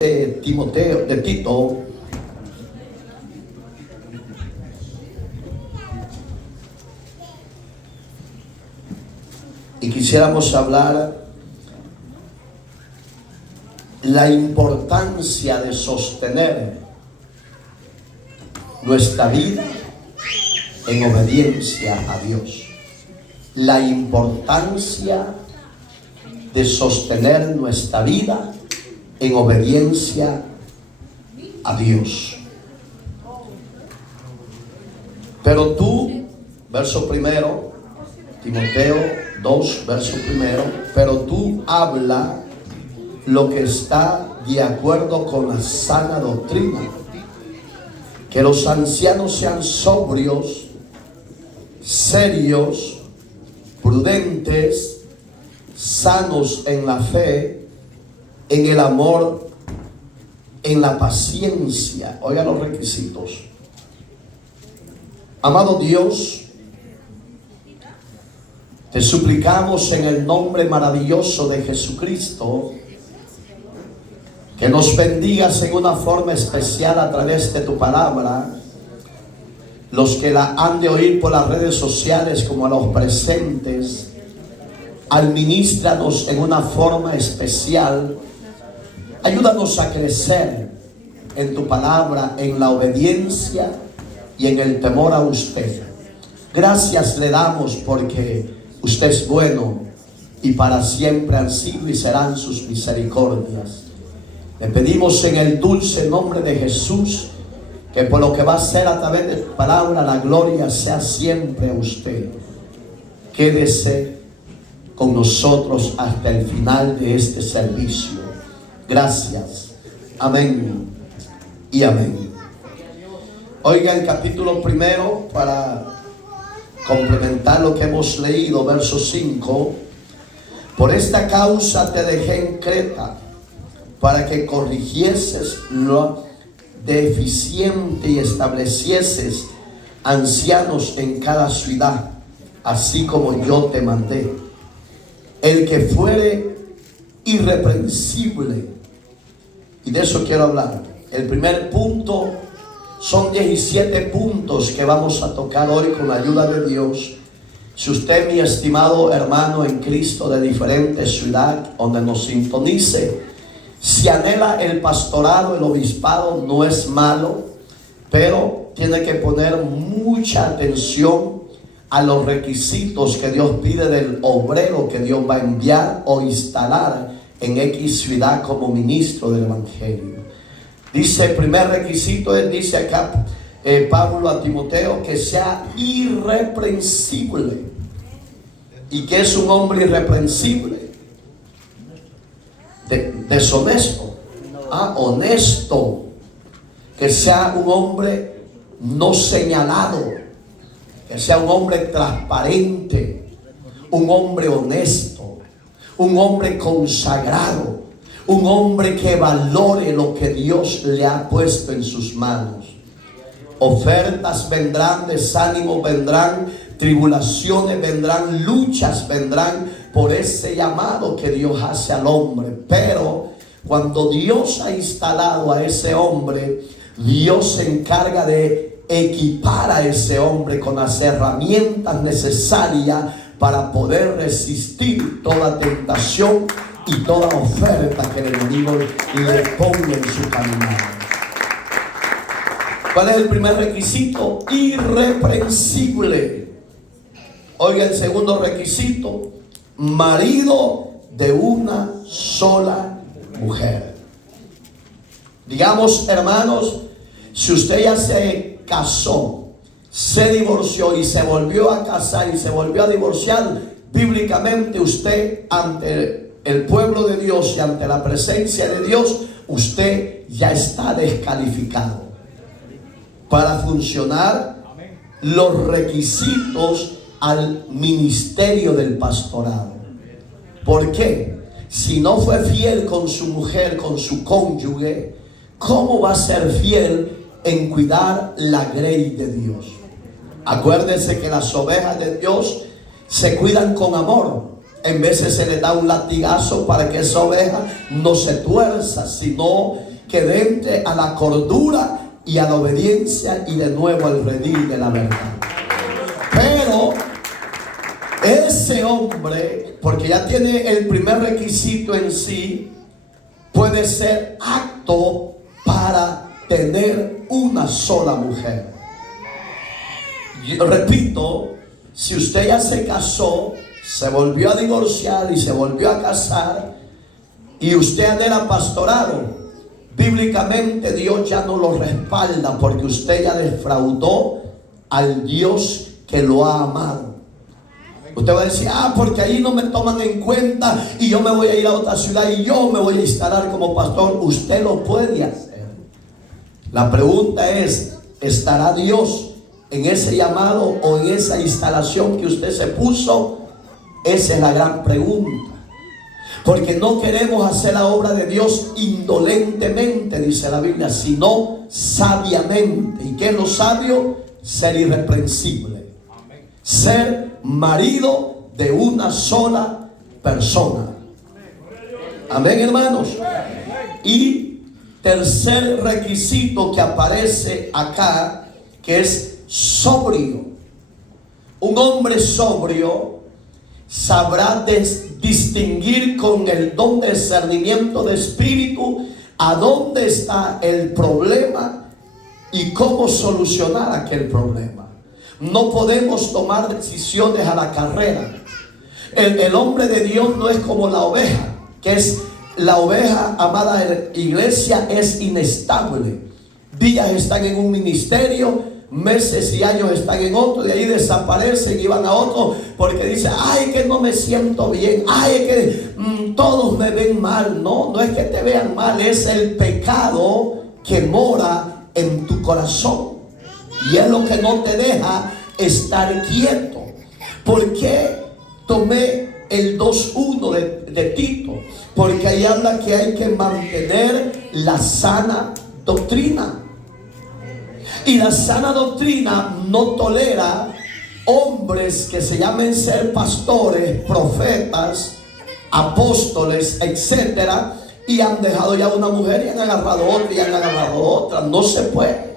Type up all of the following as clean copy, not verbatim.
de Timoteo, de Tito, y quisiéramos hablar la importancia de sostener nuestra vida en obediencia a Dios. La importancia de sostener nuestra vida en obediencia a Dios. Pero tú, verso primero, Timoteo 2, verso primero, pero tú habla lo que está de acuerdo con la sana doctrina, que los ancianos sean sobrios, serios, prudentes, sanos en la fe, en el amor, en la paciencia. Oiga los requisitos. Amado Dios, te suplicamos en el nombre maravilloso de Jesucristo que nos bendigas en una forma especial a través de tu palabra. Los que la han de oír por las redes sociales como a los presentes, administranos en una forma especial. Ayúdanos a crecer en tu palabra, en la obediencia y en el temor a usted. Gracias le damos porque usted es bueno y para siempre han sido y serán sus misericordias. Le pedimos en el dulce nombre de Jesús que por lo que va a ser a través de tu palabra, la gloria sea siempre a usted. Quédese con nosotros hasta el final de este servicio. Gracias. Amén y amén. Oiga el capítulo primero para complementar lo que hemos leído, verso 5. Por esta causa te dejé en Creta, para que corrigieses lo deficiente y establecieses ancianos en cada ciudad, así como yo te mandé. El que fuere irreprensible. Y de eso quiero hablar. El primer punto, son 17 puntos que vamos a tocar hoy con la ayuda de Dios. Si usted, mi estimado hermano en Cristo de diferentes ciudades donde nos sintonice, si anhela el pastorado, el obispado, no es malo, pero tiene que poner mucha atención a los requisitos que Dios pide del obrero que Dios va a enviar o instalar en X ciudad como ministro del Evangelio. Dice, el primer requisito dice acá Pablo a Timoteo, que sea irreprensible. ¿Y qué es un hombre irreprensible? Deshonesto. Honesto. Que sea un hombre no señalado. Que sea un hombre transparente. Un hombre honesto. Un hombre consagrado, un hombre que valore lo que Dios le ha puesto en sus manos. Ofertas vendrán, desánimos vendrán, tribulaciones vendrán, luchas vendrán por ese llamado que Dios hace al hombre. Pero cuando Dios ha instalado a ese hombre, Dios se encarga de equipar a ese hombre con las herramientas necesarias para poder resistir toda tentación y toda oferta que el enemigo le ponga en su caminar. ¿Cuál es el primer requisito? Irreprensible. Oiga el segundo requisito: marido de una sola mujer. Digamos, hermanos, si usted ya se casó, se divorció y se volvió a casar y se volvió a divorciar, bíblicamente usted ante el pueblo de Dios y ante la presencia de Dios, usted ya está descalificado para funcionar los requisitos al ministerio del pastorado. ¿Por qué? Si no fue fiel con su mujer, con su cónyuge, ¿cómo va a ser fiel en cuidar la grey de Dios? Acuérdense que las ovejas de Dios se cuidan con amor. En veces se le da un latigazo para que esa oveja no se tuerza, sino que entre a la cordura y a la obediencia y de nuevo al redil de la verdad. Pero ese hombre, porque ya tiene el primer requisito en sí, puede ser apto para tener una sola mujer. Yo repito, si usted ya se casó, se volvió a divorciar y se volvió a casar, y usted anhela pastorado, bíblicamente Dios ya no lo respalda, porque usted ya defraudó al Dios que lo ha amado. Usted va a decir, porque ahí no me toman en cuenta y yo me voy a ir a otra ciudad y yo me voy a instalar como pastor. Usted lo puede hacer. La pregunta es, ¿estará Dios en ese llamado o en esa instalación que usted se puso? Esa es la gran pregunta. Porque no queremos hacer la obra de Dios indolentemente, dice la Biblia, sino sabiamente. ¿Y qué es lo sabio? Ser irreprensible. Ser marido de una sola persona. Amén, hermanos. Y tercer requisito que aparece acá, que es sobrio. Un hombre sobrio sabrá distinguir con el don de discernimiento de espíritu a dónde está el problema y cómo solucionar aquel problema. No podemos tomar decisiones a la carrera. El hombre de Dios no es como la oveja, que es la oveja, amada iglesia, es inestable. Días están en un ministerio, meses y años están en otro, de ahí desaparecen y van a otro, porque dicen, que no me siento bien, que todos me ven mal. No es que te vean mal, es el pecado que mora en tu corazón. Y es lo que no te deja estar quieto. ¿Por qué tomé el 2:1 de Tito? Porque ahí habla que hay que mantener la sana doctrina. Y la sana doctrina no tolera hombres que se llamen ser pastores, profetas, apóstoles, etcétera, y han dejado ya una mujer y han agarrado otra y han agarrado otra. No se puede.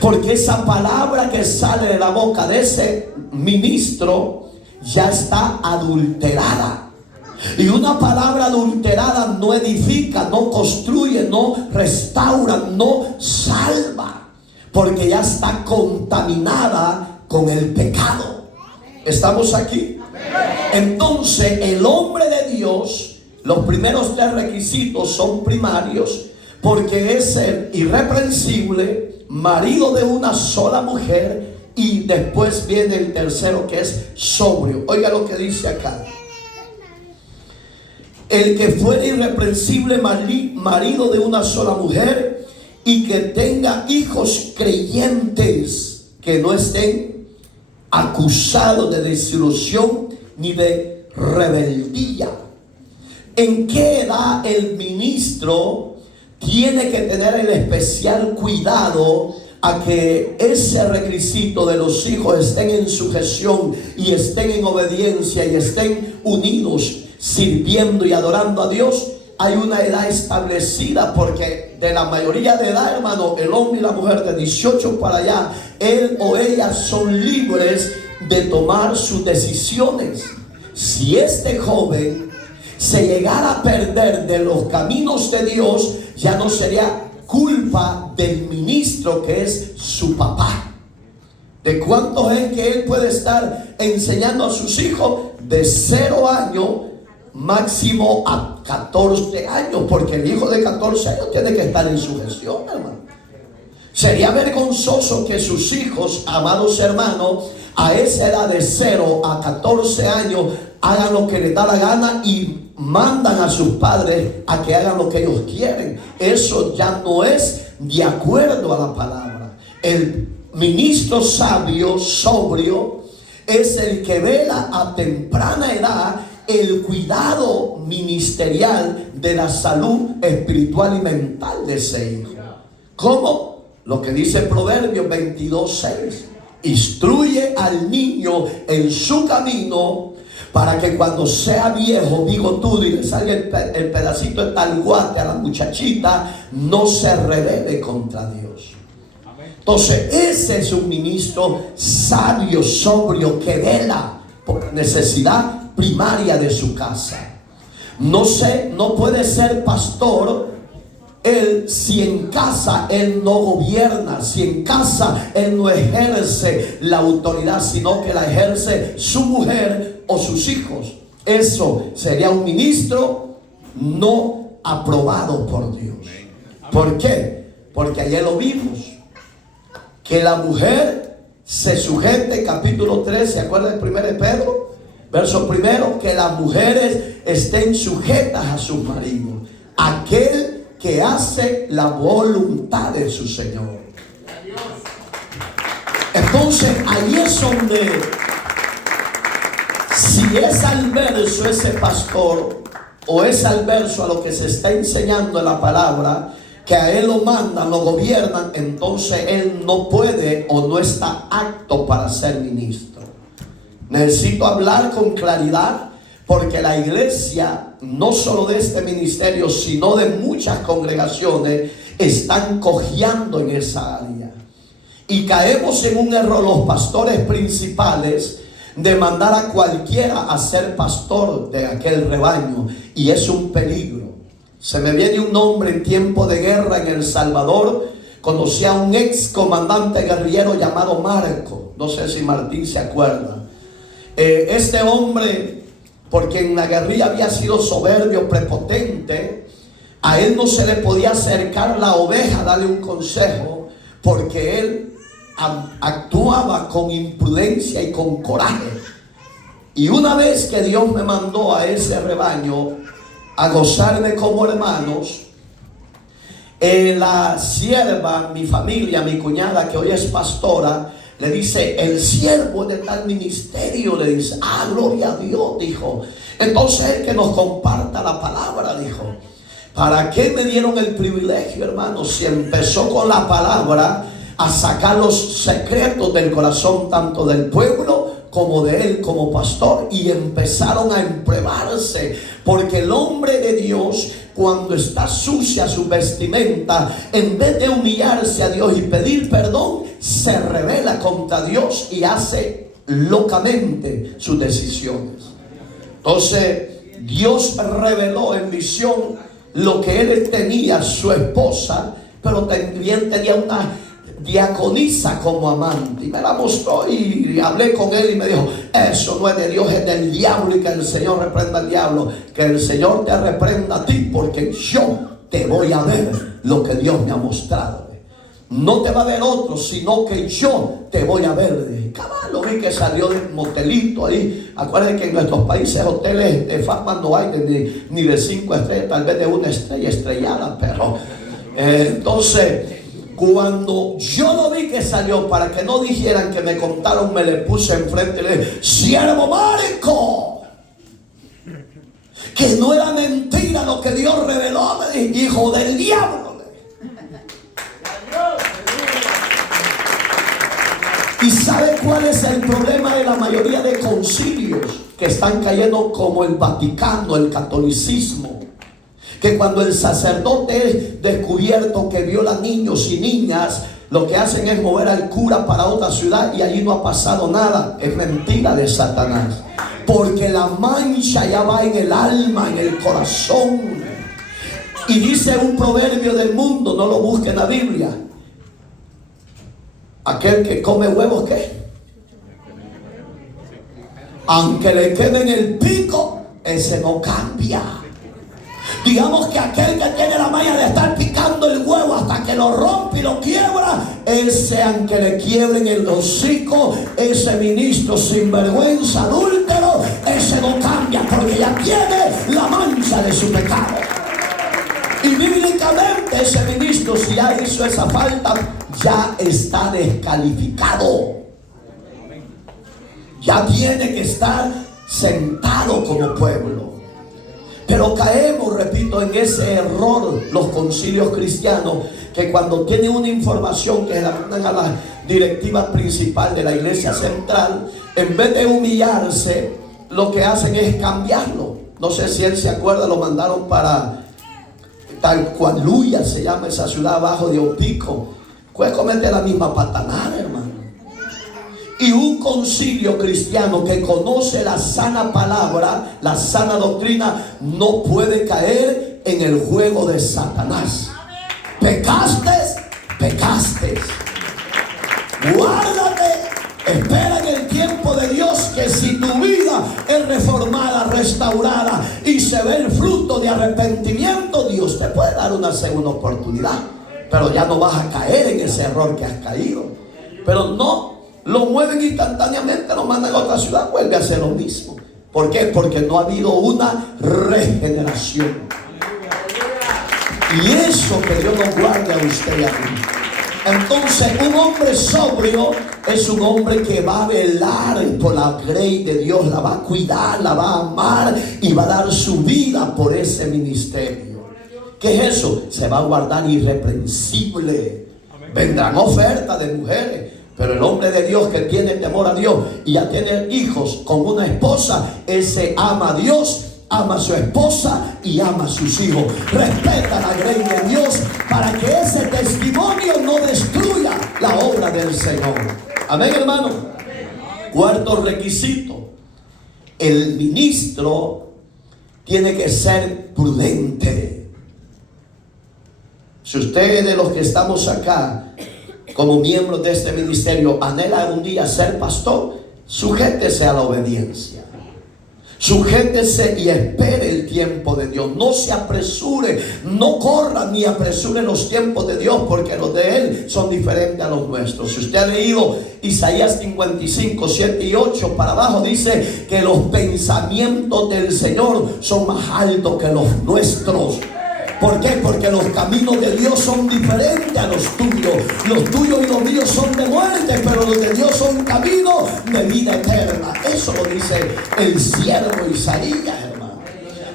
Porque esa palabra que sale de la boca de ese ministro ya está adulterada. Y una palabra adulterada no edifica, no construye, no restaura, no salva. Porque ya está contaminada con el pecado. ¿Estamos aquí? Entonces el hombre de Dios, los primeros 3 requisitos son primarios, porque es ser irreprensible, marido de una sola mujer, y después viene el tercero, que es sobrio. Oiga lo que dice acá: el que fuera irreprensible marido de una sola mujer y que tenga hijos creyentes, que no estén acusados de desilusión ni de rebeldía. ¿En qué edad el ministro tiene que tener el especial cuidado a que ese requisito de los hijos estén en sujeción y estén en obediencia y estén unidos sirviendo y adorando a Dios? Hay una edad establecida, porque de la mayoría de edad, hermano, el hombre y la mujer de 18 para allá, él o ella son libres de tomar sus decisiones. Si este joven se llegara a perder de los caminos de Dios, ya no sería culpa del ministro, que es su papá. ¿De cuántos es que él puede estar enseñando a sus hijos? De 0 años máximo a 14 años, porque el hijo de 14 años tiene que estar en sujeción, hermano. Sería vergonzoso que sus hijos, amados hermanos, a esa edad de 0 a 14 años hagan lo que les da la gana y mandan a sus padres a que hagan lo que ellos quieren. Eso ya no es de acuerdo a la palabra. El ministro sabio, sobrio, es el que vela a temprana edad el cuidado ministerial de la salud espiritual y mental de ese hijo. ¿Cómo? Lo que dice Proverbios 22:6. Instruye al niño en su camino, para que cuando sea viejo, bigotudo y le salga el pedacito de tal guate a la muchachita, no se rebele contra Dios. Entonces ese es un ministro sabio, sobrio, que vela por necesidad primaria de su casa. No puede ser pastor él si en casa él no gobierna, si en casa él no ejerce la autoridad, sino que la ejerce su mujer o sus hijos. Eso sería un ministro no aprobado por Dios. ¿Por qué? Porque ayer lo vimos, que la mujer se sujete, capítulo 3, ¿se acuerda del 1 de Pedro? Verso 1, que las mujeres estén sujetas a sus maridos, aquel que hace la voluntad de su Señor. Entonces ahí es donde, si es al verso ese pastor, o es al verso a lo que se está enseñando en la palabra, que a él lo mandan, lo gobiernan, entonces él no puede o no está apto para ser ministro. Necesito hablar con claridad, porque la iglesia, no solo de este ministerio, sino de muchas congregaciones, están cojeando en esa área. Y caemos en un error los pastores principales de mandar a cualquiera a ser pastor de aquel rebaño. Y es un peligro. Se me viene un nombre en tiempo de guerra en El Salvador. Conocí a un ex comandante guerrillero llamado Marco. No sé si Martín se acuerda. Este hombre, porque en la guerrilla había sido soberbio, prepotente, a él no se le podía acercar la oveja a darle un consejo, porque él actuaba con imprudencia y con coraje. Y una vez que Dios me mandó a ese rebaño a gozarme como hermanos, la sierva, mi familia, mi cuñada, que hoy es pastora, le dice: el siervo de tal ministerio, le dice. Gloria a Dios, dijo. Entonces el que nos comparta la palabra, dijo. ¿Para qué me dieron el privilegio, hermano? Si empezó con la palabra a sacar los secretos del corazón, tanto del pueblo como de él como pastor, y empezaron a empruebarse, porque el hombre de Dios, cuando está sucia su vestimenta, en vez de humillarse a Dios y pedir perdón, se rebela contra Dios y hace locamente sus decisiones. Entonces Dios reveló en visión lo que él tenía, su esposa, pero también tenía una diaconisa como amante, y me la mostró, y hablé con él y me dijo: eso no es de Dios, es del diablo, y que el Señor reprenda al diablo. Que el Señor te reprenda a ti, porque yo te voy a ver lo que Dios me ha mostrado. No te va a ver otro, sino que yo te voy a ver. Cabal, lo vi que salió del motelito ahí. Acuérdense que en nuestros países hoteles de fama no hay ni de 5 estrellas, tal vez de 1 estrella estrellada, pero entonces cuando yo lo vi que salió, para que no dijeran que me contaron, me le puse enfrente y le dije: siervo Marco, que no era mentira lo que Dios reveló. Me dije: hijo del diablo. ¿Y sabe cuál es el problema de la mayoría de concilios que están cayendo, como el Vaticano, el catolicismo? Que cuando el sacerdote es descubierto que viola niños y niñas, lo que hacen es mover al cura para otra ciudad y allí no ha pasado nada. Es mentira de Satanás, porque la mancha ya va en el alma, en el corazón. Y dice un proverbio del mundo, no lo busque en la Biblia: aquel que come huevos, ¿qué? Aunque le quede en el pico, ese no cambia. Digamos que aquel que tiene la maña de estar picando el huevo hasta que lo rompe y lo quiebra, ese, aunque le quiebren el hocico, ese ministro sinvergüenza, adúltero, ese no cambia, porque ya tiene la mancha de su pecado. Y bíblicamente ese ministro, si ya hizo esa falta, ya está descalificado. Ya tiene que estar sentado como pueblo. Pero caemos, repito, en ese error los concilios cristianos, que cuando tienen una información que la mandan a la directiva principal de la iglesia central, en vez de humillarse lo que hacen es cambiarlo. No sé si él se acuerda, lo mandaron para Talcualuya, se llama esa ciudad abajo de Opico. Puede cometer la misma patanada, hermano. Y un concilio cristiano que conoce la sana palabra, la sana doctrina, no puede caer en el juego de Satanás. Pecaste, pecaste. Guárdate, espera en el tiempo de Dios, que si tu vida es reformada, restaurada y se ve el fruto de arrepentimiento, Dios te puede dar una segunda oportunidad. Pero ya no vas a caer en ese error que has caído. Pero no, lo mueven instantáneamente, lo mandan a otra ciudad, vuelve a hacer lo mismo. ¿Por qué? Porque no ha habido una regeneración. Y eso que Dios nos guarde a usted y a mí. Entonces, un hombre sobrio es un hombre que va a velar por la grey de Dios, la va a cuidar, la va a amar y va a dar su vida por ese ministerio. ¿Qué es eso? Se va a guardar irreprensible. Vendrán ofertas de mujeres, pero el hombre de Dios que tiene temor a Dios y ya tiene hijos con una esposa, ese ama a Dios, ama a su esposa y ama a sus hijos. Respeta la grey de Dios para que ese testimonio no destruya la obra del Señor. Amén, hermano. Cuarto requisito: el ministro tiene que ser prudente. Si usted, de los que estamos acá como miembros de este ministerio, anhela un día ser pastor, sujétese a la obediencia. Sujétese y espere el tiempo de Dios. No se apresure, no corra ni apresure los tiempos de Dios, porque los de Él son diferentes a los nuestros. Si usted ha leído Isaías 55, 7 y 8 para abajo, dice que los pensamientos del Señor son más altos que los nuestros. ¿Por qué? Porque los caminos de Dios son diferentes a los tuyos. Los tuyos y los míos son de muerte, pero los de Dios son caminos de vida eterna. Eso lo dice el siervo Isaías, hermano.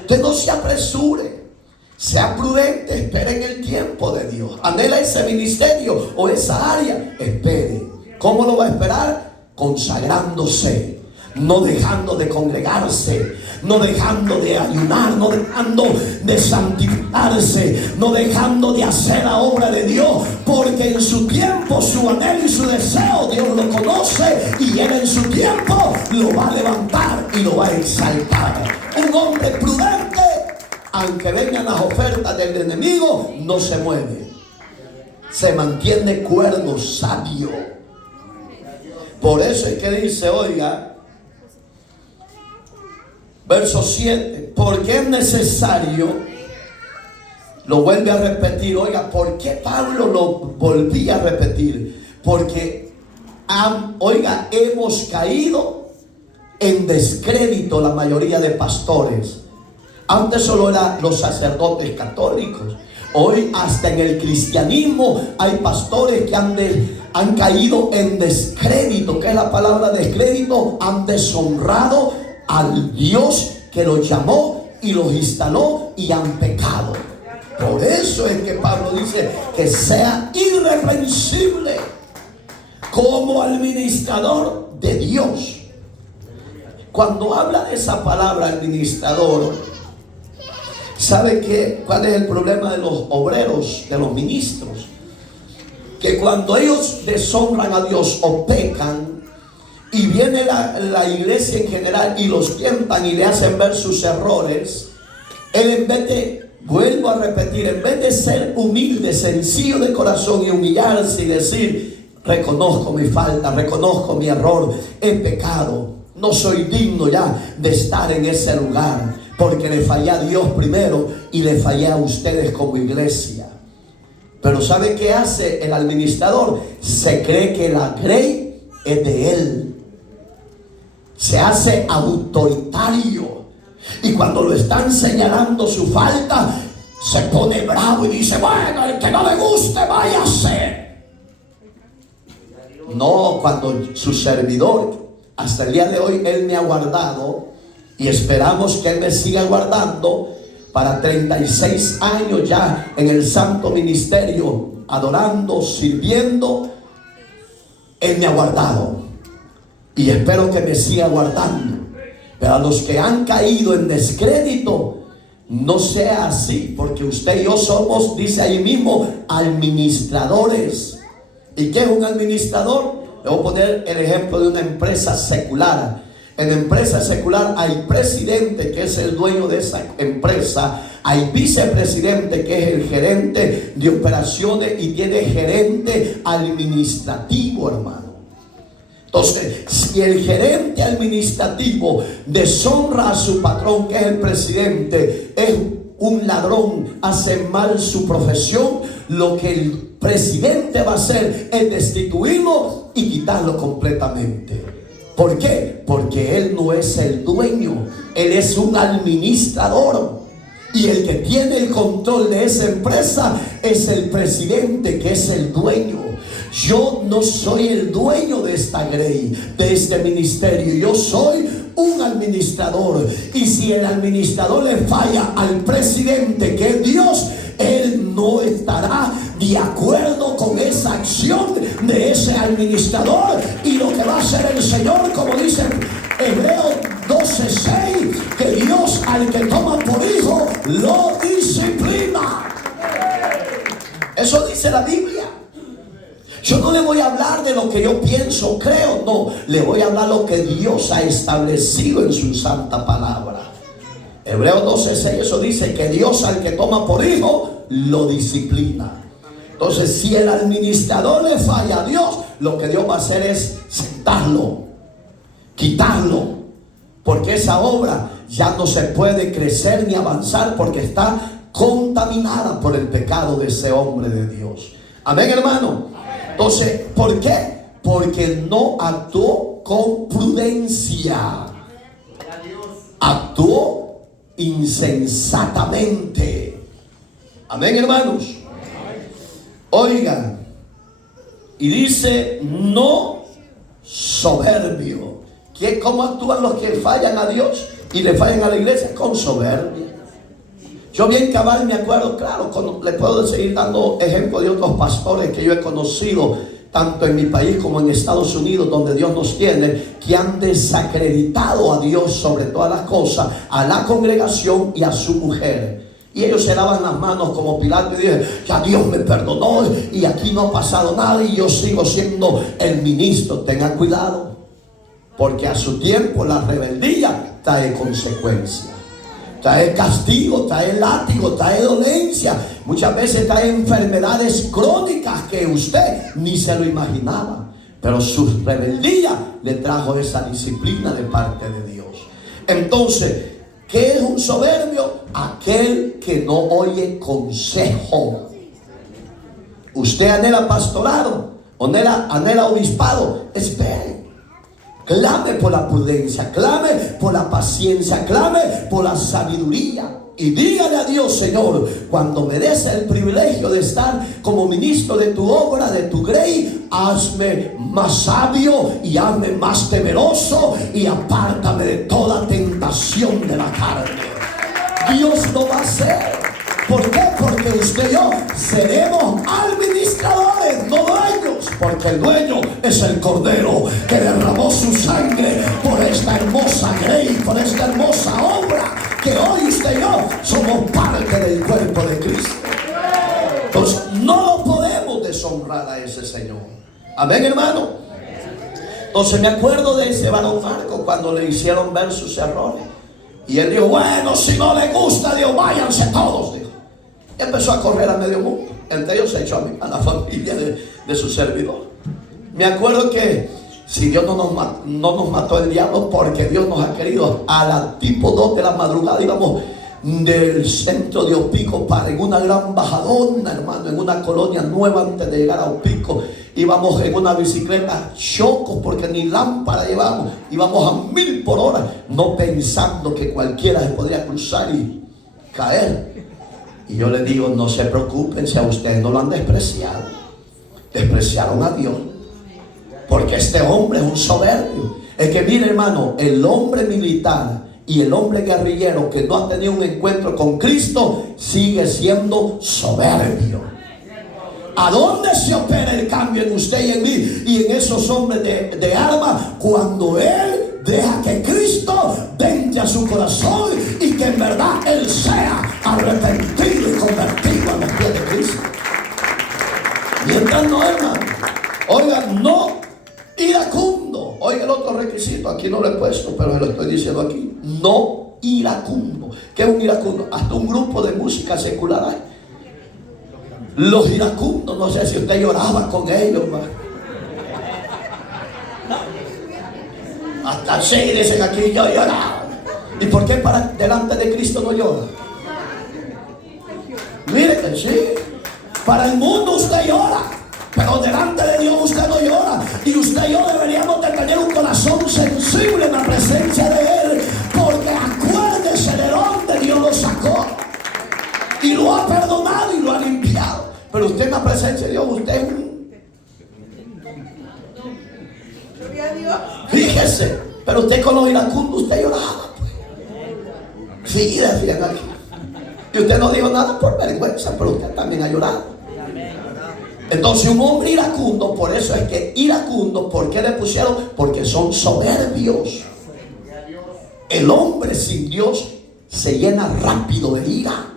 Usted no se apresure, sea prudente, espere en el tiempo de Dios. Anhela ese ministerio o esa área, espere. ¿Cómo lo va a esperar? Consagrándose, no dejando de congregarse, no dejando de ayunar, no dejando de santificarse, no dejando de hacer la obra de Dios, porque en su tiempo, su anhelo y su deseo, Dios lo conoce y Él en su tiempo lo va a levantar y lo va a exaltar. Un hombre prudente, aunque vengan las ofertas del enemigo, no se mueve, se mantiene cuerdo, sabio. Por eso es que dice, oiga, verso 7, porque es necesario, lo vuelve a repetir. Oiga, ¿por qué Pablo lo volvía a repetir? Porque, oiga, hemos caído en descrédito la mayoría de pastores. Antes solo eran los sacerdotes católicos. Hoy hasta en el cristianismo hay pastores que han caído en descrédito. ¿Qué es la palabra descrédito? Han deshonrado al Dios que los llamó y los instaló y han pecado. Por eso es que Pablo dice que sea irreprensible como administrador de Dios. Cuando habla de esa palabra administrador, ¿sabe cuál es el problema de los obreros, de los ministros? Que cuando ellos deshonran a Dios o pecan, y viene la iglesia en general y los tientan y le hacen ver sus errores, él, en vez de, vuelvo a repetir, en vez de ser humilde, sencillo de corazón y humillarse y decir, reconozco mi falta, reconozco mi error, he pecado, no soy digno ya de estar en ese lugar, porque le fallé a Dios primero y le fallé a ustedes como iglesia. Pero ¿sabe qué hace el administrador? Se cree que la grey es de él. Se hace autoritario, y cuando lo están señalando su falta, se pone bravo y dice, bueno, el que no le guste, váyase. No, cuando su servidor, hasta el día de hoy, Él me ha guardado, y esperamos que Él me siga guardando para 36 años ya en el santo ministerio, adorando, sirviendo. Él me ha guardado y espero que me siga guardando. Pero a los que han caído en descrédito, no sea así, porque usted y yo somos, dice ahí mismo, administradores. ¿Y qué es un administrador? Le voy a poner el ejemplo de una empresa secular. En empresa secular hay presidente, que es el dueño de esa empresa, hay vicepresidente, que es el gerente de operaciones, y tiene gerente administrativo, hermano. Entonces, si el gerente administrativo deshonra a su patrón, que es el presidente, es un ladrón, hace mal su profesión, lo que el presidente va a hacer es destituirlo y quitarlo completamente. ¿Por qué? Porque él no es el dueño, él es un administrador. Y el que tiene el control de esa empresa es el presidente, que es el dueño. Yo no soy el dueño de esta grey, de este ministerio. Yo soy un administrador. Y si el administrador le falla al presidente, que es Dios, él no estará de acuerdo con esa acción de ese administrador. Y lo que va a hacer el Señor, como dice Hebreos 12:6, que Dios al que toma por hijo lo disciplina. Eso dice la Biblia. Yo no le voy a hablar de lo que yo pienso, creo, no. Le voy a hablar lo que Dios ha establecido en su santa palabra. Hebreos 12:6, eso dice que Dios al que toma por hijo lo disciplina. Entonces, si el administrador le falla a Dios, lo que Dios va a hacer es sentarlo, quitarlo, porque esa obra ya no se puede crecer ni avanzar, porque está contaminada por el pecado de ese hombre de Dios. Amén, hermano. Entonces, ¿por qué? Porque no actuó con prudencia, actuó insensatamente. Amén, hermanos. Oigan, y dice no soberbio. ¿Cómo actúan los que fallan a Dios y le fallan a la iglesia? Con soberbia. Yo bien cabal me acuerdo, claro, le puedo seguir dando ejemplo de otros pastores que yo he conocido, tanto en mi país como en Estados Unidos, donde Dios nos tiene, que han desacreditado a Dios sobre todas las cosas, a la congregación y a su mujer. Y ellos se daban las manos como Pilato y dijeron, ya Dios me perdonó y aquí no ha pasado nada y yo sigo siendo el ministro. Tengan cuidado, porque a su tiempo la rebeldía trae consecuencias. Trae castigo, trae látigo, trae dolencia. Muchas veces trae enfermedades crónicas que usted ni se lo imaginaba. Pero su rebeldía le trajo esa disciplina de parte de Dios. Entonces, ¿qué es un soberbio? Aquel que no oye consejo. Usted anhela pastorado, anhela obispado, espere. Clame por la prudencia, clame por la paciencia, clame por la sabiduría. Y dígale a Dios, Señor, cuando me des el privilegio de estar como ministro de tu obra, de tu grey, hazme más sabio y hazme más temeroso y apártame de toda tentación de la carne. Dios lo va a hacer. ¿Por qué? Porque usted y yo seremos administradores, no dueños. Porque el dueño es el Cordero que derramó su sangre por esta hermosa grey, por esta hermosa obra, que hoy usted y yo somos parte del cuerpo de Cristo. Entonces no lo podemos deshonrar a ese Señor. Amén, hermano. Entonces me acuerdo de ese varón Marco cuando le hicieron ver sus errores. Y él dijo, bueno, si no le gusta, Dios, váyanse todos, dijo. Y empezó a correr a medio mundo. Entre ellos se echó a la familia de su servidor. Me acuerdo que si Dios no nos mató el diablo, porque Dios nos ha querido, a las tipo 2 de la madrugada íbamos del centro de Opico para en una gran bajadona, hermano, en una colonia nueva antes de llegar a Opico. Íbamos en una bicicleta choco, porque ni lámpara llevamos, íbamos a 1000 por hora, no pensando que cualquiera se podría cruzar y caer. Y yo le digo, no se preocupen, si a ustedes no lo han despreciado, despreciaron a Dios, porque este hombre es un soberbio. Es que mire, hermano, el hombre militar y el hombre guerrillero que no ha tenido un encuentro con Cristo sigue siendo soberbio. ¿A dónde se opera el cambio en usted y en mí y en esos hombres de armas? Cuando él Deja que Cristo entre a su corazón y que en verdad Él sea arrepentido y convertido a los pies de Cristo. Mientras no, hermano. Oiga, no iracundo. Oiga el otro requisito. Aquí no lo he puesto, pero se lo estoy diciendo aquí. No iracundo. ¿Qué es un iracundo? Hasta un grupo de música secular hay. Los iracundos, no sé si usted lloraba con ellos, man. Hasta sí dicen aquí, yo lloraba. ¿Y por qué para delante de Cristo no llora? Mire que sí. Para el mundo usted llora, pero delante de Dios usted no llora. Y usted y yo deberíamos de tener un corazón sensible en la presencia de Él, porque acuérdese de dónde Dios lo sacó y lo ha perdonado y lo ha limpiado. Pero usted en la presencia de Dios, usted es un... Fíjese, pero usted con los iracundos usted lloraba, pues. Sí, decían aquí. Y usted no dijo nada por vergüenza, pero usted también ha llorado. Entonces un hombre iracundo, por eso es que iracundo, ¿por qué le pusieron? Porque son soberbios. El hombre sin Dios se llena rápido de ira.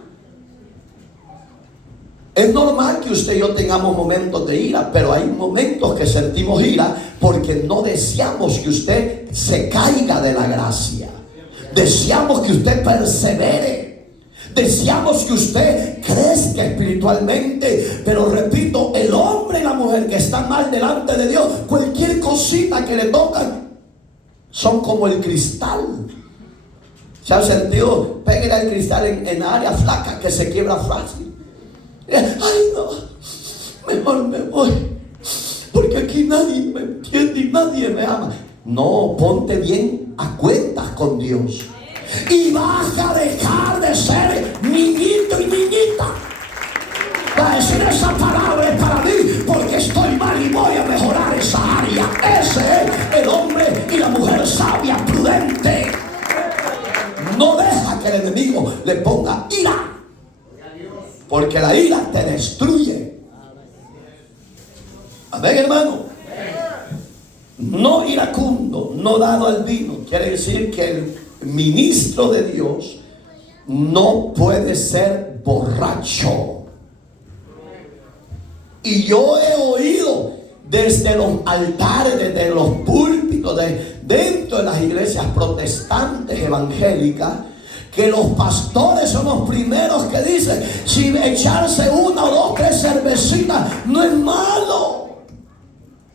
Es normal que usted y yo tengamos momentos de ira, pero hay momentos que sentimos ira porque no deseamos que usted se caiga de la gracia. Deseamos que usted persevere. Deseamos que usted crezca espiritualmente. Pero repito, el hombre y la mujer que están mal delante de Dios, cualquier cosita que le tocan, son como el cristal. ¿Se ha sentido? Pégale al cristal en área flaca que se quiebra fácil. Ay, no, mejor me voy, porque aquí nadie me entiende y nadie me ama. No, ponte bien a cuentas con Dios y vas a dejar de ser niñito y niñita. Va a decir, esa palabra es para mí porque estoy mal y voy a mejorar esa área. Ese es el hombre y la mujer sabia, prudente. No deja que el enemigo le ponga ira, porque la ira te destruye. Amén, hermano. No iracundo, no dado al vino. Quiere decir que el ministro de Dios no puede ser borracho. Y yo he oído desde los altares, desde los púlpitos, dentro de las iglesias protestantes evangélicas, que los pastores son los primeros que dicen, si echarse una o dos, tres cervecitas no es malo,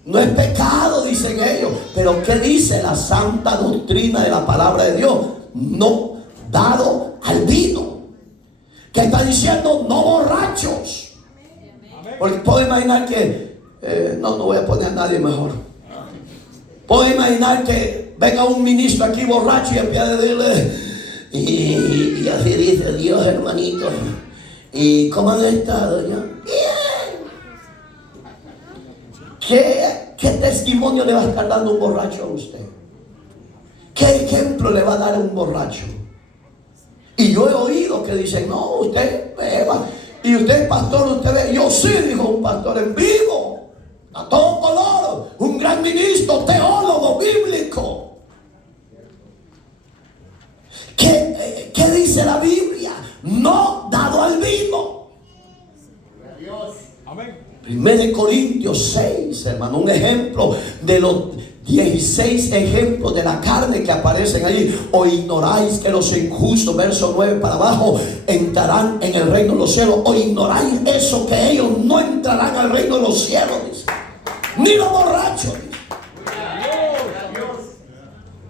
no es pecado, dicen ellos. Pero ¿qué dice la santa doctrina de la palabra de Dios? No dado al vino. ¿Qué está diciendo? No borrachos. Porque puedo imaginar que no voy a poner a nadie mejor. Puedo imaginar que venga un ministro aquí borracho y empieza a decirle, y así dice Dios, hermanito, ¿y cómo han estado ya? Bien. ¿Qué testimonio le va a estar dando un borracho a usted? ¿Qué ejemplo le va a dar a un borracho? Y yo he oído que dicen, no, usted beba. Y usted, pastor, usted ve. Yo sí, dijo un pastor en vivo, a todo color, un gran ministro, teólogo bíblico. ¿Qué dice la Biblia? No dado al vino. Amén. 1 Corintios 6, hermano, un ejemplo de los 16 ejemplos de la carne que aparecen allí. O ignoráis que los injustos, verso 9 para abajo, entrarán en el reino de los cielos. O ignoráis eso, que ellos no entrarán al reino de los cielos, dice. Ni los borrachos, dice.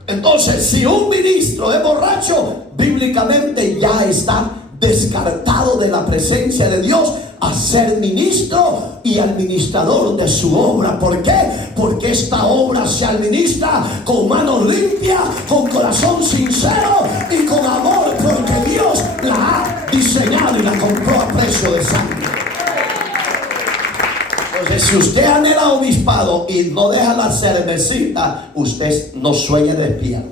Entonces, si un ministro es borracho, bíblicamente ya está descartado de la presencia de Dios a ser ministro y administrador de su obra. ¿Por qué? Porque esta obra se administra con manos limpias, con corazón sincero y con amor, porque Dios la ha diseñado y la compró a precio de sangre. Entonces, si usted anhela obispado y no deja la cervecita, usted no sueñe despierto.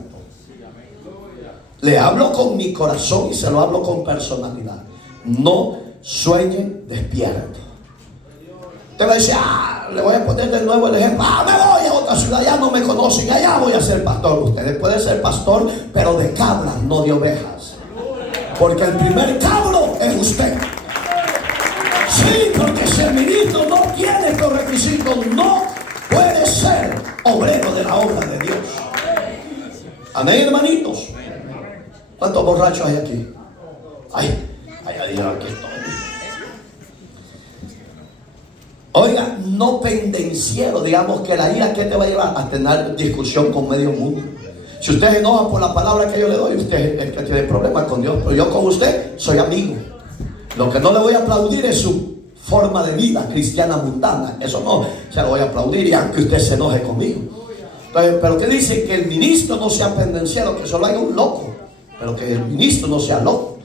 Le hablo con mi corazón y se lo hablo con personalidad. No sueñe despierto. Usted va a decir, le voy a poner de nuevo el ejemplo. Me voy a otra ciudad, ya no me conocen, allá voy a ser pastor. Usted puede ser pastor, pero de cabras, no de ovejas. Porque el primer cabro es usted. Sí, porque si el ministro no tiene estos requisitos, no puede ser obrero de la obra de Dios. Amén, hermanitos. ¿Cuántos borrachos hay aquí? Ay, dijeron aquí estoy. Oiga, no pendenciero. Digamos que la ira que te va a llevar a tener discusión con medio mundo. Si usted se enoja por la palabra que yo le doy, usted es el que tiene problemas con Dios. Pero yo con usted soy amigo. Lo que no le voy a aplaudir es su forma de vida cristiana mundana. Eso no se lo voy a aplaudir, y aunque usted se enoje conmigo. Entonces, pero que dice que el ministro no sea pendenciero, que solo haya un loco, pero que el ministro no sea loco.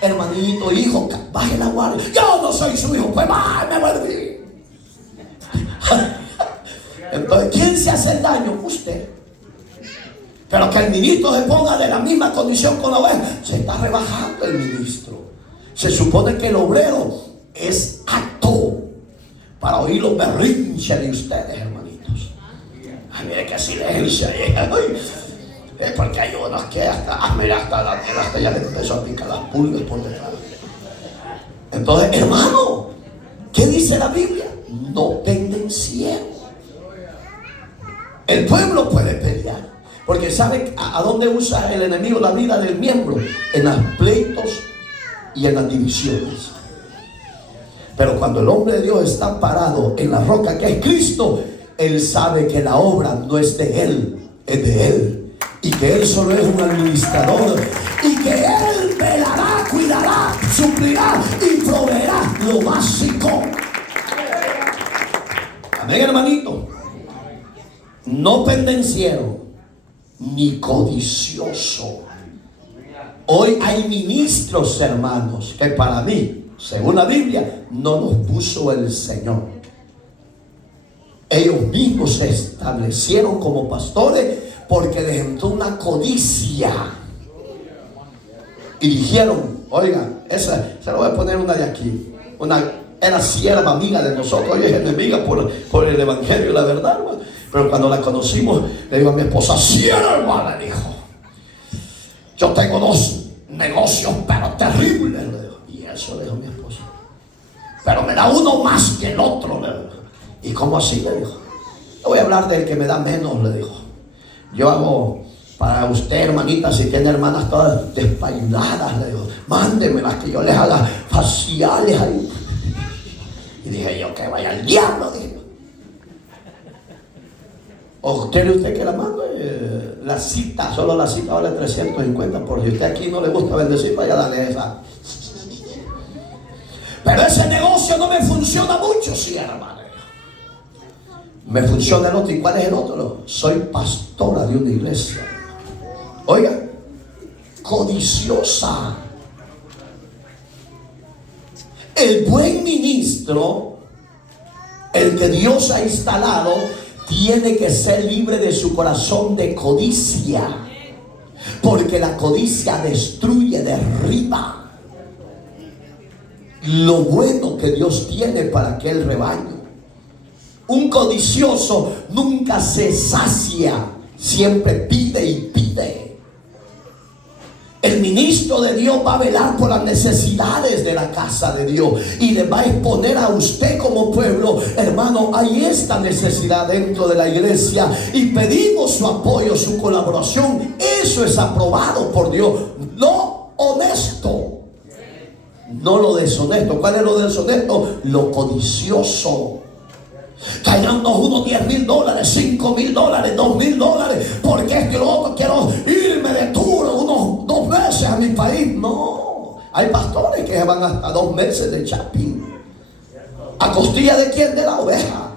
Hermanito, hijo, baje la guardia. Yo no soy su hijo, pues me volví. Entonces, ¿quién se hace el daño? Usted. Pero que el ministro se ponga de la misma condición con la oveja, se está rebajando el ministro. Se supone que el obrero es apto para oír los berrinches de ustedes, hermanitos. Ay, mire qué silencio. Es porque hay unos que hasta ya le empezó a picar las pulgas por detrás. Entonces, hermano, ¿qué dice la Biblia? No pendenciero. El pueblo puede pelear, porque sabe a dónde usa el enemigo la vida del miembro: en los pleitos y en las divisiones. Pero cuando el hombre de Dios está parado en la roca que es Cristo, él sabe que la obra no es de él, es de él. Y que él solo es un administrador, y que él velará, cuidará, suplirá y proveerá lo básico. Amén, hermanito. No pendenciero ni codicioso. Hoy hay ministros, hermanos, que para mí, según la Biblia, no los puso el Señor. Ellos mismos se establecieron como pastores porque les entró una codicia y dijeron: oiga, esa se la voy a poner una de aquí. Era sierva amiga de nosotros, hoy es enemiga por el evangelio, la verdad, hermano. Pero cuando la conocimos, le digo a mi esposa: sierva, le dijo, yo tengo 2 negocios pero terribles, le digo. Y eso le dijo mi esposa, pero me da uno más que el otro, le dijo. ¿Y cómo así? Le dijo. Le voy a hablar del que me da menos, le dijo. Yo hago para usted, hermanita, si tiene hermanas todas despayudadas, le digo, mándemelas que yo les haga faciales ahí. Y dije yo: que vaya al diablo, dije. ¿O quiere usted que la mande? La cita, solo la cita vale 350. Por si usted aquí no le gusta bendecir, vaya a darle esa. Pero ese negocio no me funciona mucho, sí, hermano. Me funciona el otro. ¿Y cuál es el otro? Soy pastora de una iglesia. Oiga, codiciosa. El buen ministro, el que Dios ha instalado, tiene que ser libre de su corazón de codicia, porque la codicia destruye, derriba lo bueno que Dios tiene para aquel rebaño. Un codicioso nunca se sacia, siempre pide y pide. El ministro de Dios va a velar por las necesidades de la casa de Dios y le va a exponer a usted como pueblo: hermano, hay esta necesidad dentro de la iglesia y pedimos su apoyo, su colaboración. Eso es aprobado por Dios. Lo honesto, no lo deshonesto. ¿Cuál es lo deshonesto? Lo codicioso. Callándonos unos $10,000, $5,000, $2,000, porque es que lo otro quiero irme de tour unos 2 meses a mi país. No, hay pastores que van hasta 2 meses de shopping. ¿A costilla de quién? De la oveja.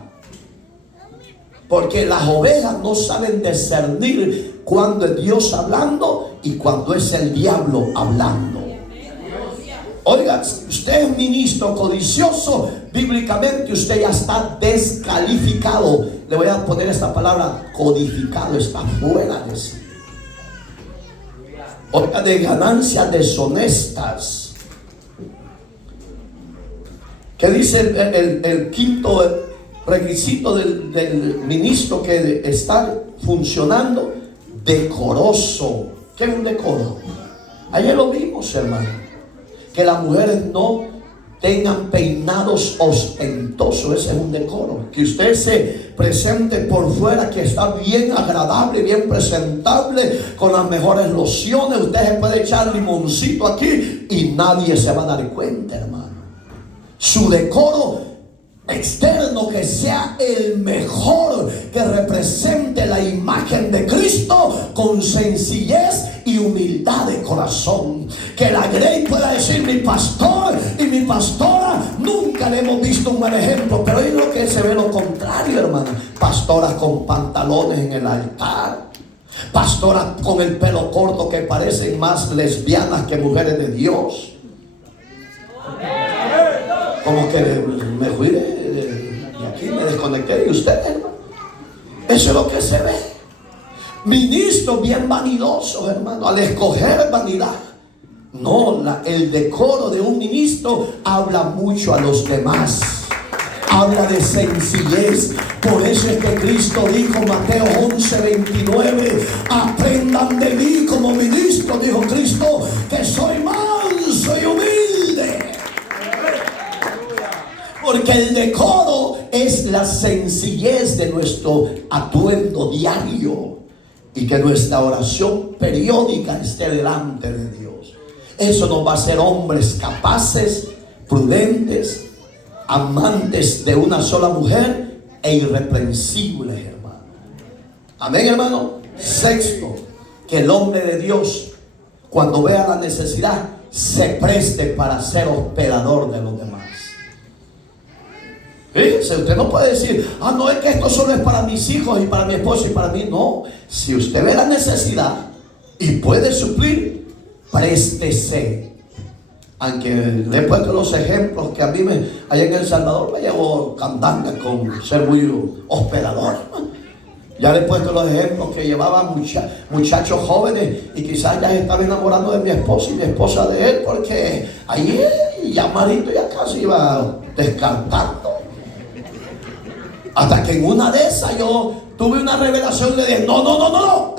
Porque las ovejas no saben discernir cuando es Dios hablando y cuando es el diablo hablando. Oiga, usted es ministro codicioso, bíblicamente usted ya está descalificado. Le voy a poner esta palabra: codificado, está fuera de sí. Oiga, de ganancias deshonestas. ¿Qué dice el quinto requisito del ministro que está funcionando? Decoroso. ¿Qué es un decoro? Ayer lo vimos, hermano, que las mujeres no tengan peinados ostentosos. Ese es un decoro. Que usted se presente por fuera, que está bien agradable, bien presentable, con las mejores lociones. Usted se puede echar limoncito aquí y nadie se va a dar cuenta, hermano. Su decoro externo, que sea el mejor, que represente la imagen de Cristo con sencillez y humildad de corazón. Que la Grey pueda decir: mi pastor y mi pastora nunca le hemos visto un buen ejemplo. Pero hoy lo que se ve lo contrario, hermano. Pastoras con pantalones en el altar, pastoras con el pelo corto que parecen más lesbianas que mujeres de Dios. Como que me fui de aquí, me desconecté de usted, hermano. Eso es lo que se ve. Ministros bien vanidosos, hermano, al escoger vanidad. No, el decoro de un ministro habla mucho a los demás. Habla de sencillez. Por eso es que Cristo dijo, Mateo 11:29, aprendan de mí como ministro, dijo Cristo, que soy manso y humilde. Porque el decoro es la sencillez de nuestro atuendo diario, y que nuestra oración periódica esté delante de Dios. Eso nos va a hacer hombres capaces, prudentes, amantes de una sola mujer e irreprensibles, hermano. Amén, hermano. Sexto, que el hombre de Dios, cuando vea la necesidad, se preste para ser hospedador de los demás. Fíjense, usted no puede decir: no, es que esto solo es para mis hijos y para mi esposo y para mí. No, si usted ve la necesidad y puede suplir, préstese. Aunque le he puesto los ejemplos que a mí allá en El Salvador me llevo candanga con ser muy hospedador. Ya le he puesto los ejemplos que llevaba muchachos jóvenes y quizás ya se estaba enamorando de mi esposa y mi esposa de él, porque ahí ya Marito ya casi iba descartando. Hasta que en una de esas yo tuve una revelación de Dios: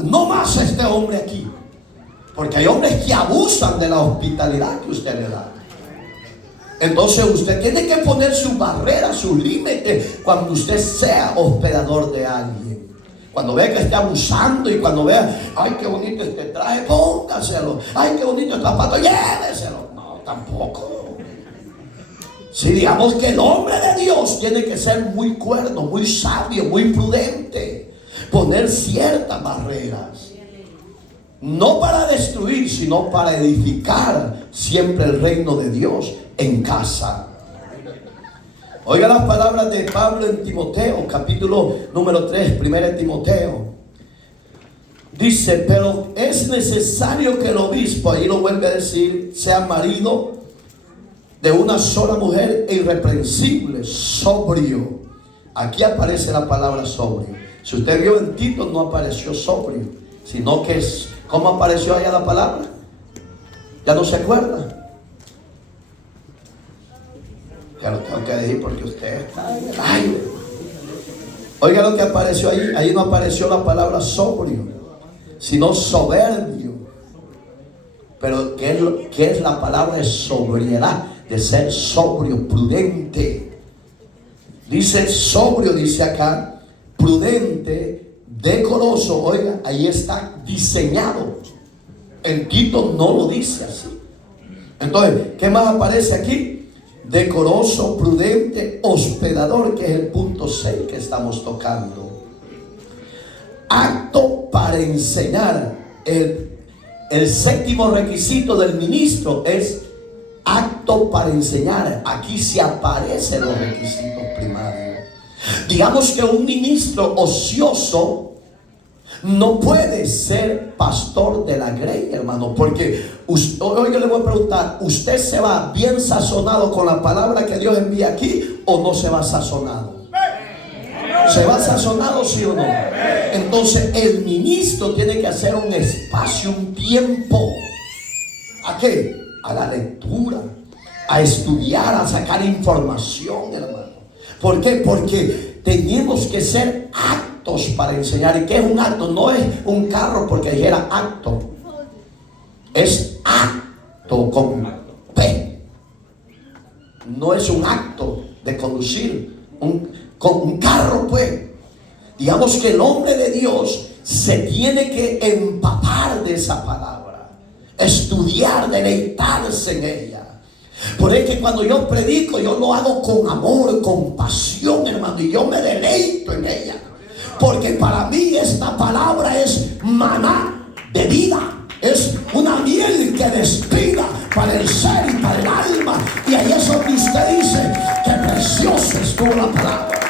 no más este hombre aquí. Porque hay hombres que abusan de la hospitalidad que usted le da. Entonces usted tiene que poner sus barreras, sus límites, cuando usted sea hospedador de alguien. Cuando vea que esté abusando, y cuando vea: ay, qué bonito este traje, póngaselo. Ay, qué bonito este zapato, lléveselo. No, tampoco. Si digamos que el hombre de Dios tiene que ser muy cuerdo, muy sabio, muy prudente, poner ciertas barreras, no para destruir, sino para edificar siempre el reino de Dios en casa. Oiga las palabras de Pablo en Timoteo, capítulo número 3, 1 Timoteo. Dice: pero es necesario que el obispo, ahí lo vuelve a decir, sea marido de una sola mujer e irreprensible, sobrio. Aquí aparece la palabra sobrio. Si usted vio en Tito, no apareció sobrio, sino que es, ¿cómo apareció allá la palabra? ¿Ya no se acuerda? Ya lo tengo que decir porque usted está en el aire. Oiga lo que apareció ahí. Ahí no apareció la palabra sobrio, sino soberbio. Pero ¿qué es la palabra de sobriedad? De ser sobrio, prudente. Dice sobrio, dice acá, prudente, decoroso. Oiga, ahí está diseñado. En Tito no lo dice así. Entonces, ¿qué más aparece aquí? Decoroso, prudente, hospedador, que es el punto 6 que estamos tocando. Apto para enseñar. El séptimo requisito del ministro es apto para enseñar. Aquí se aparecen los requisitos primarios. Digamos que un ministro ocioso no puede ser pastor de la Grey, hermano, porque hoy yo le voy a preguntar: ¿usted se va bien sazonado con la palabra que Dios envía aquí o no se va sazonado? ¿Se va sazonado, sí o no? Entonces el ministro tiene que hacer un espacio, un tiempo. ¿A qué? A la lectura, a estudiar, a sacar información, hermano. ¿Por qué? Porque tenemos que ser actos para enseñar. ¿Y qué es un acto? No es un carro porque dijera acto. Es acto con P. No es un acto de conducir con un carro, pues. Digamos que el hombre de Dios se tiene que empapar de esa palabra, estudiar, deleitarse en ella. Por eso que cuando yo predico, yo lo hago con amor, con pasión, hermano, y yo me deleito en ella. Porque para mí esta palabra es maná de vida. Es una miel que despida para el ser y para el alma. Y ahí es donde usted dice que preciosa estuvo la palabra.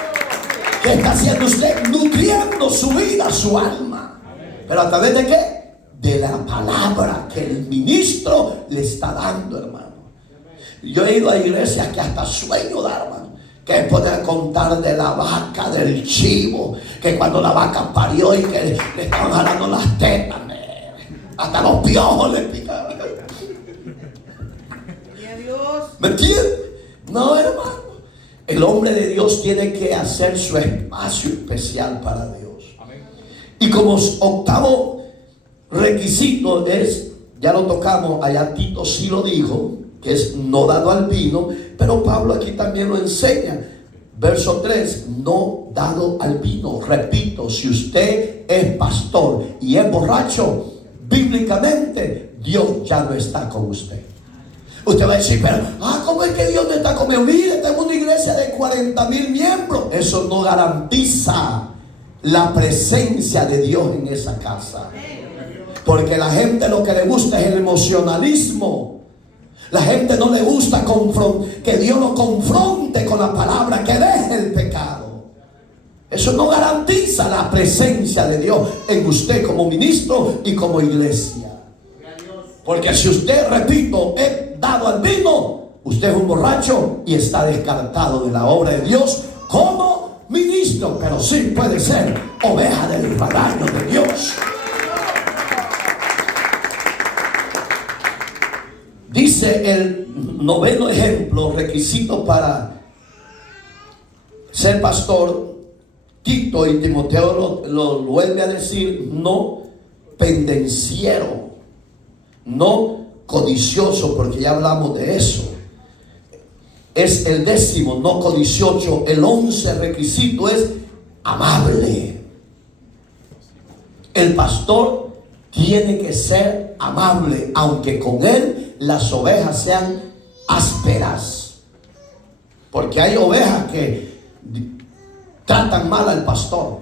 ¿Qué está haciendo usted? Nutriendo su vida, su alma. ¿Pero a través de qué? De la palabra que el ministro le está dando, hermano. Yo he ido a iglesias que hasta sueño da, hermano, que pueden contar de la vaca, del chivo, que cuando la vaca parió y que le estaban jalando las tetas, hasta los piojos le picaban. ¿Me entiendes? No, hermano. El hombre de Dios tiene que hacer su espacio especial para Dios. Y como octavo requisito es, ya lo tocamos, allá Tito sí lo dijo, que es no dado al vino, pero Pablo aquí también lo enseña. Verso 3, no dado al vino. Repito, si usted es pastor y es borracho, bíblicamente Dios ya no está con usted. Usted va a decir, pero ¿cómo es que Dios no está conmigo? Mire, tengo una iglesia de 40,000 miembros. Eso no garantiza la presencia de Dios en esa casa. Porque la gente lo que le gusta es el emocionalismo. La gente no le gusta que Dios lo confronte con la palabra, que deje el pecado. Eso no garantiza la presencia de Dios en usted como ministro y como iglesia. Porque si usted, repito, es dado al vino, usted es un borracho y está descartado de la obra de Dios como ministro. Pero sí puede ser oveja del rebaño de Dios. Dice el noveno ejemplo, requisito para ser pastor. Tito y Timoteo lo vuelve a decir: no pendenciero, no codicioso, porque ya hablamos de eso. Es el 10, no codicioso. El 11 requisito es amable. El pastor tiene que ser amable, aunque con él las ovejas sean ásperas. Porque hay ovejas que tratan mal al pastor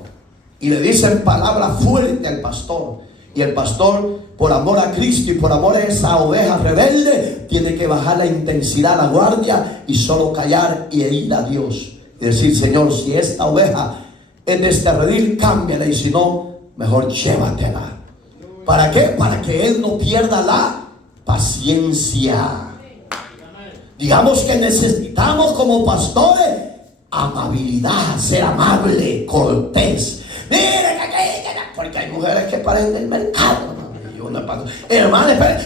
y le dicen palabras fuertes al pastor. Y el pastor, por amor a Cristo y por amor a esa oveja rebelde, tiene que bajar la intensidad, la guardia, y solo callar y ir a Dios. Y decir: Señor, si esta oveja es de este redil, cámbiala, y si no, mejor llévatela. ¿Para qué? Para que él no pierda la paciencia. Digamos que necesitamos como pastores amabilidad, ser amable, cortés. Mire, porque hay mujeres que parecen del mercado, ¿no? Y una hermana,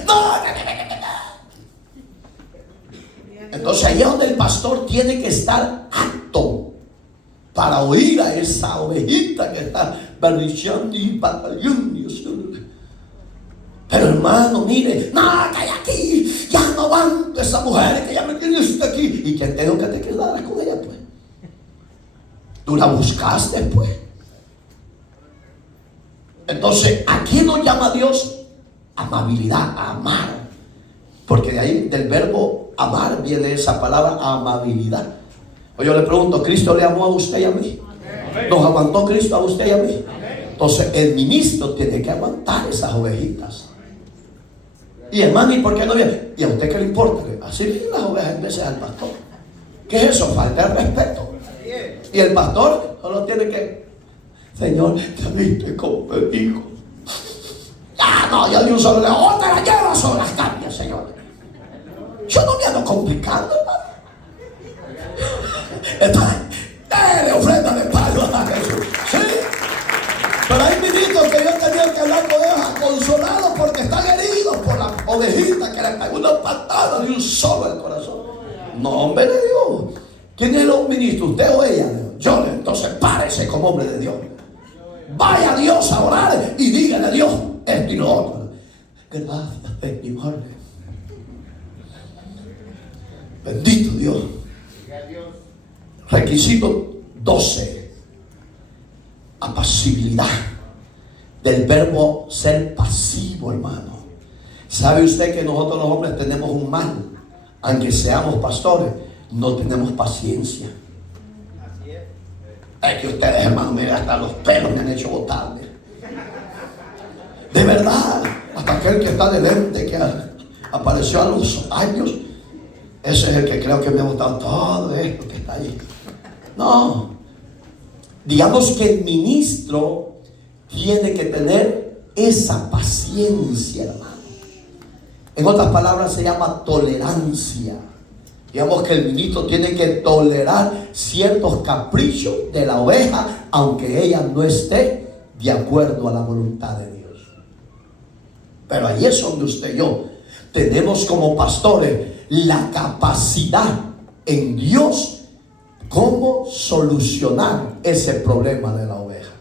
no. Entonces ahí es donde el pastor tiene que estar apto para oír a esa ovejita que está berrichando y batallando. Pero hermano, mire, no, que hay aquí, ya no aguanto esa mujer que ya me tiene usted aquí. ¿Y quién te dijo que te quedaras con ella, pues? Tú la buscaste, pues. Entonces, ¿a quién nos llama Dios? Amabilidad, a amar. Porque de ahí, del verbo amar, viene esa palabra amabilidad. O yo le pregunto, ¿Cristo le amó a usted y a mí? ¿Nos aguantó Cristo a usted y a mí? Entonces, el ministro tiene que aguantar esas ovejitas. Y hermano, ¿y por qué no viene? ¿Y a usted qué le importa? Así vienen las ovejas en veces al pastor. ¿Qué es eso? Falta de respeto. Y el pastor solo tiene que: Señor, ¿te viste cómo me dijo? Ya no, yo de un solo león, o te la llevas o las cambias, Señor. Yo no me ando complicando, hermano. Entonces, ofrenda de palo a Jesús. ¿Sí? Pero hay ministros que yo tenía que hablar con ellos consolados porque están heridos por la ovejita que le pegó una patada de un solo al corazón. No, hombre de Dios. ¿Quién es el ministro? ¿Usted o ella? Yo. Entonces párese como hombre de Dios. Vaya a Dios a orar y dígale a Dios esto y lo otro. Gracias, Señor. Bendito Dios. Requisito 12. Apacibilidad. Del verbo ser pasivo, hermano. ¿Sabe usted que nosotros los hombres tenemos un mal? Aunque seamos pastores, no tenemos paciencia. Es que ustedes, hermano, mira, hasta los pelos me han hecho botarme. De verdad, hasta aquel que está delante, que apareció a los años, ese es el que creo que me ha botado todo esto que está ahí. No. Digamos que el ministro tiene que tener esa paciencia, hermano. En otras palabras se llama tolerancia. Digamos que el ministro tiene que tolerar ciertos caprichos de la oveja, aunque ella no esté de acuerdo a la voluntad de Dios. Pero ahí es donde usted y yo tenemos como pastores la capacidad en Dios cómo solucionar ese problema de la oveja.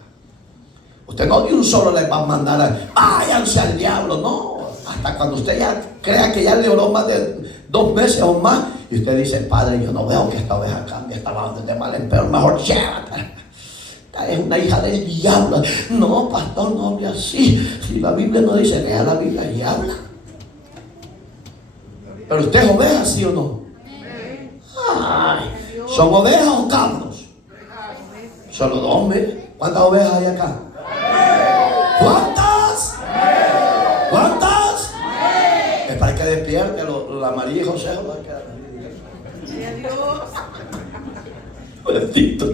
Usted no de un solo le va a mandar váyanse al diablo, no. Hasta cuando usted ya crea que ya le oró más de 2 meses o más y usted dice, Padre, yo no veo que esta oveja cambie, esta va de mal en peor, mejor llévatela. Esta es una hija del diablo. No, pastor, no hable así. Si la Biblia no dice, lea la Biblia y habla. Pero usted es oveja, ¿sí o no? Ay, ¿son ovejas o cabros? Solo 2, mire. ¿Cuántas ovejas hay acá? ¿Cuántas? ¿Cuántas? Es para que despierte la María y José. Bendito.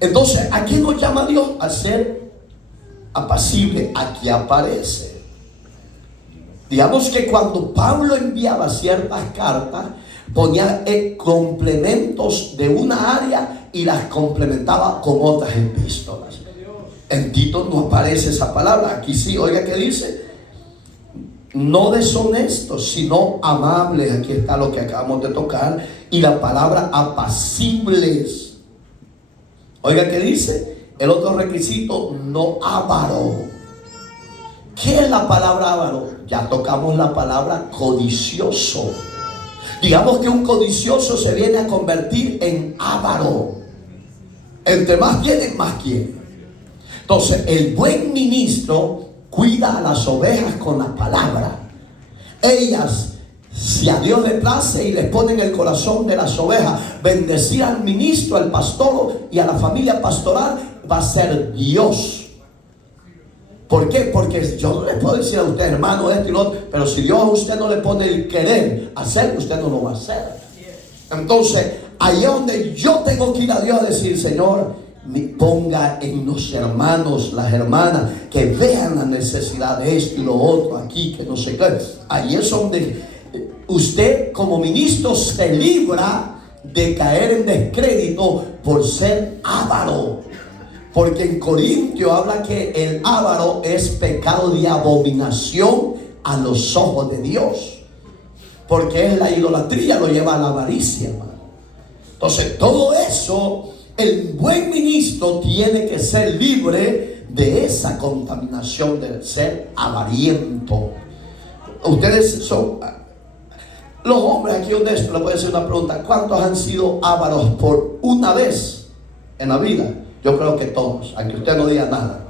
Entonces, ¿a quién nos llama Dios? A ser apacible. Aquí aparece. Digamos que cuando Pablo enviaba ciertas cartas, ponía complementos de una área y las complementaba con otras epístolas. En Tito no aparece esa palabra. Aquí sí, oiga que dice: no deshonestos, sino amables. Aquí está lo que acabamos de tocar. Y la palabra apacibles. Oiga que dice el otro requisito: no avaro. ¿Qué es la palabra avaro? Ya tocamos la palabra codicioso. Digamos que un codicioso se viene a convertir en avaro. Entre más tiene, más quiere. Entonces, el buen ministro cuida a las ovejas con la palabra. Ellas, si a Dios le place y les pone en el corazón de las ovejas bendecir al ministro, al pastor y a la familia pastoral, va a ser Dios. ¿Por qué? Porque yo no le puedo decir a usted, hermano, esto y lo otro, pero si Dios a usted no le pone el querer hacer, usted no lo va a hacer. Entonces, ahí es donde yo tengo que ir a Dios a decir: Señor, ponga en los hermanos, las hermanas, que vean la necesidad de esto y lo otro aquí, que no sé qué. Ahí es donde usted como ministro se libra de caer en descrédito por ser avaro. Porque en Corintio habla que el avaro es pecado de abominación a los ojos de Dios. Porque es la idolatría, lo lleva a la avaricia, hermano. Entonces, todo eso, el buen ministro tiene que ser libre de esa contaminación de ser avariento. Ustedes son, los hombres aquí honestos, les voy a hacer una pregunta: ¿cuántos han sido ávaros por una vez en la vida? Yo creo que todos, aunque usted no diga nada,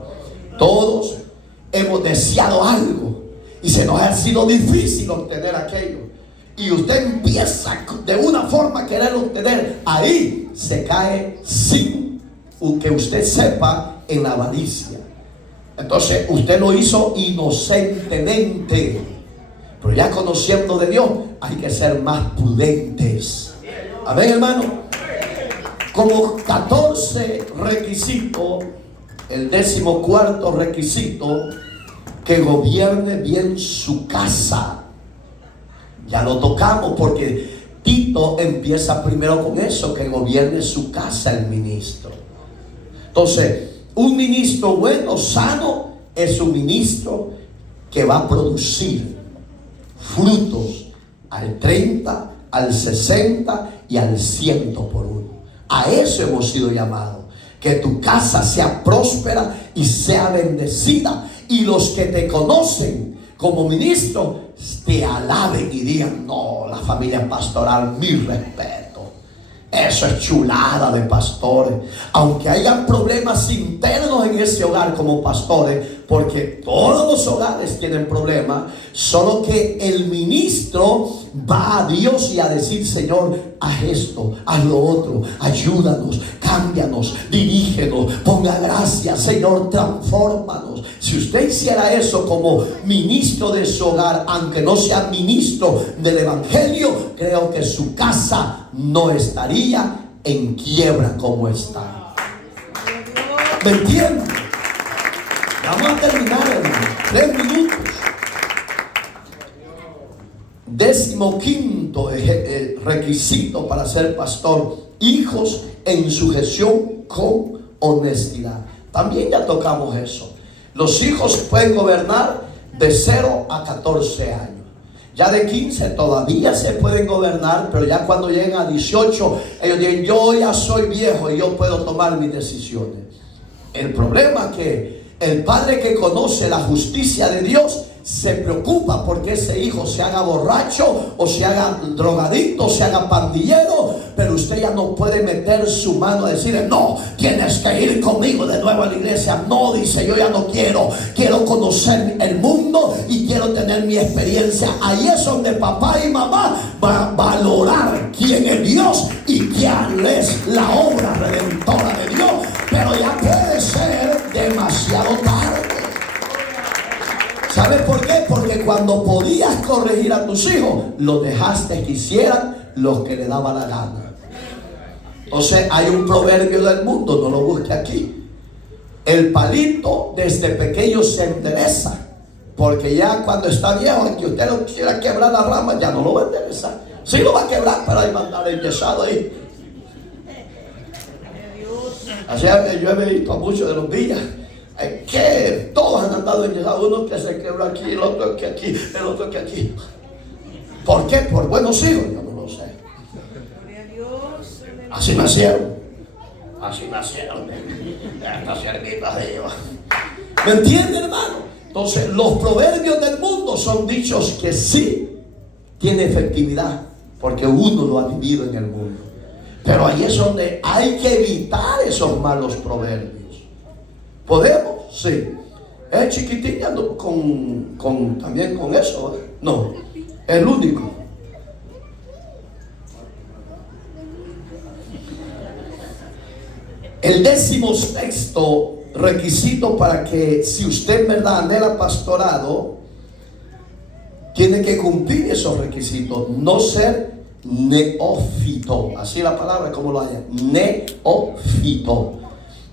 todos hemos deseado algo y se nos ha sido difícil obtener aquello. Y usted empieza de una forma a querer obtener, ahí se cae sin que usted sepa en la avaricia. Entonces usted lo hizo inocentemente, pero ya conociendo de Dios hay que ser más prudentes. Amén, hermano. Como 14 requisitos, el 14º requisito: que gobierne bien su casa. Ya lo tocamos porque Tito empieza primero con eso, que gobierne su casa el ministro. Entonces, un ministro bueno, sano, es un ministro que va a producir frutos al 30, al 60 y al 100 por uno. A eso hemos sido llamados. Que tu casa sea próspera y sea bendecida, y los que te conocen como ministro te alaben y digan: no, la familia pastoral, mi respeto. Eso es chulada de pastores. Aunque hayan problemas internos en ese hogar como pastores, porque todos los hogares tienen problemas, solo que el ministro va a Dios y a decir: Señor, haz esto, haz lo otro, ayúdanos, cámbianos, dirígenos, ponga gracia, Señor, transfórmanos. Si usted hiciera eso como ministro de su hogar, aunque no sea ministro del evangelio, creo que su casa no estaría en quiebra como está. ¿Me entienden? Vamos a terminar en 3 minutos. 15º requisito para ser pastor: hijos en sujeción con honestidad. También ya tocamos eso. Los hijos pueden gobernar de 0 a 14 años. Ya de 15 todavía se pueden gobernar, pero ya cuando lleguen a 18, ellos dicen: yo ya soy viejo y yo puedo tomar mis decisiones. El problema es que el padre que conoce la justicia de Dios se preocupa porque ese hijo se haga borracho, o se haga drogadicto, o se haga pandillero, pero usted ya no puede meter su mano a decirle: no, tienes que ir conmigo de nuevo a la iglesia. No, dice: yo ya no quiero conocer el mundo y quiero tener mi experiencia. Ahí es donde papá y mamá van a valorar quién es Dios y quién es la obra redentora de Dios, pero ya puede ser demasiado tarde. ¿Sabes por qué? Porque cuando podías corregir a tus hijos, los dejaste que hicieran lo que le daba la gana. Entonces hay un proverbio del mundo, no lo busque aquí: el palito desde pequeño se endereza, porque ya cuando está viejo, aunque usted no quiera quebrar la rama, ya no lo va a enderezar. Sí lo va a quebrar, pero ahí va a andar enyesado ahí. Así yo he visto a muchos de los villas que todos han andado enyesados, uno que se quebra aquí, el otro que aquí, el otro que aquí. ¿Por qué? ¿Por buenos hijos? Yo no lo sé. Así nacieron. Así nacieron. Estas siervitas de Dios. ¿Me entiende, hermano? Entonces, los proverbios del mundo son dichos que sí tienen efectividad, porque uno lo ha vivido en el mundo. Pero ahí es donde hay que evitar esos malos proverbios. ¿Podemos? Sí. Es chiquitín ando también con eso, ¿eh? No, el único. El 16º requisito para que, si usted en verdad anhela pastorado, tiene que cumplir esos requisitos. No ser neófito. Así la palabra, como lo haya. Neófito.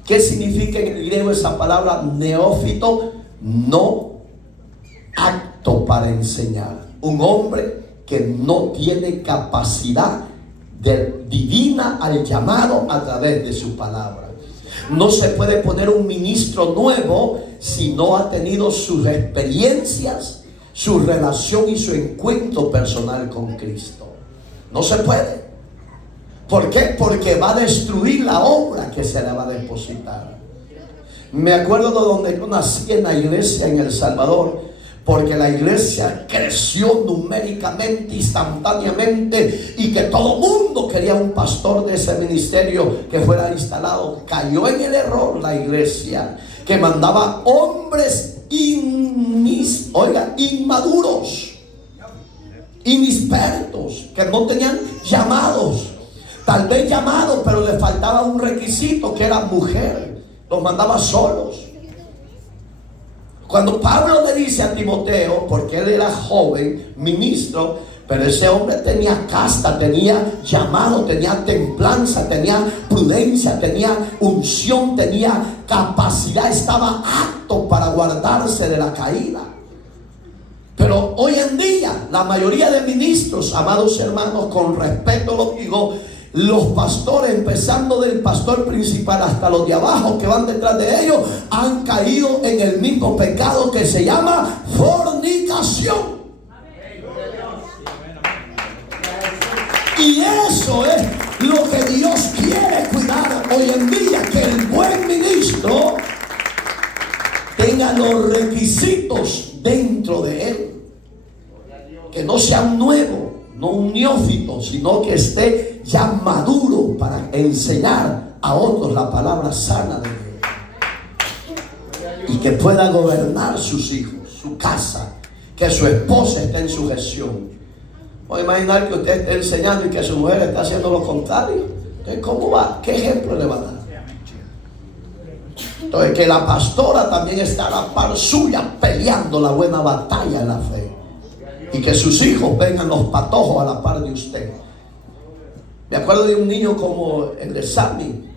¿Qué significa en el griego esa palabra neófito? No apto para enseñar. Un hombre que no tiene capacidad divina al llamado a través de su palabra. No se puede poner un ministro nuevo si no ha tenido sus experiencias, su relación y su encuentro personal con Cristo. No se puede. ¿Por qué? Porque va a destruir la obra que se le va a depositar. Me acuerdo de donde yo nací, en la iglesia en El Salvador, porque la iglesia creció numéricamente, instantáneamente, y que todo mundo quería un pastor de ese ministerio que fuera instalado. Cayó en el error la iglesia, que mandaba hombres inmaduros, inexpertos, que no tenían llamados. Tal vez llamados, pero le faltaba un requisito, que era mujer. Los mandaba solos. Cuando Pablo le dice a Timoteo, porque él era joven, ministro, pero ese hombre tenía casta, tenía llamado, tenía templanza, tenía prudencia, tenía unción, tenía capacidad, estaba apto para guardarse de la caída. Pero hoy en día, la mayoría de ministros, amados hermanos, con respeto lo digo, los pastores, empezando del pastor principal hasta los de abajo que van detrás de ellos, han caído en el mismo pecado que se llama fornicación. eso es lo que Dios quiere cuidar hoy en día, que el buen ministro tenga los requisitos dentro de él, que no sea un nuevo, no un neófito, sino que esté ya maduro para enseñar a otros la palabra sana de Dios, y que pueda gobernar sus hijos, su casa, que su esposa esté en sujeción. Voy a imaginar que usted esté enseñando y que su mujer está haciendo lo contrario. Entonces, ¿cómo va? ¿Qué ejemplo le va a dar? Entonces, que la pastora también está a la par suya peleando la buena batalla en la fe, y que sus hijos vengan los patojos a la par de usted. Me acuerdo de un niño como el de Sammy,